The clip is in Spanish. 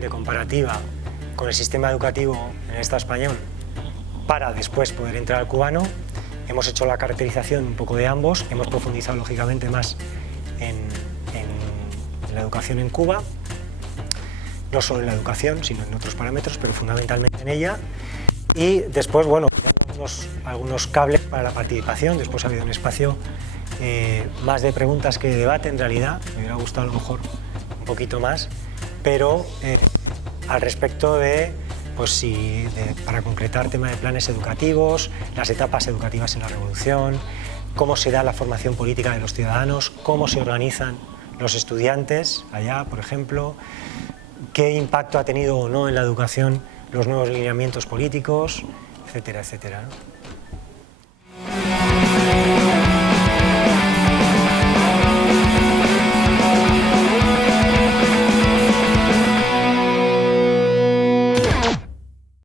evidentemente comparativa con el sistema educativo en el Estado español para después poder entrar al cubano. Hemos hecho la caracterización un poco de ambos, hemos profundizado lógicamente más en la educación en Cuba, no solo en la educación, sino en otros parámetros, pero fundamentalmente en ella. Y después, bueno, algunos cables para la participación. Después ha habido un espacio más de preguntas que de debate, en realidad. Me hubiera gustado a lo mejor un poquito más, pero al respecto de, pues para concretar tema de planes educativos, las etapas educativas en la Revolución, cómo se da la formación política de los ciudadanos, cómo se organizan los estudiantes allá, por ejemplo, qué impacto ha tenido o no en la educación los nuevos lineamientos políticos, etcétera, etcétera, ¿no?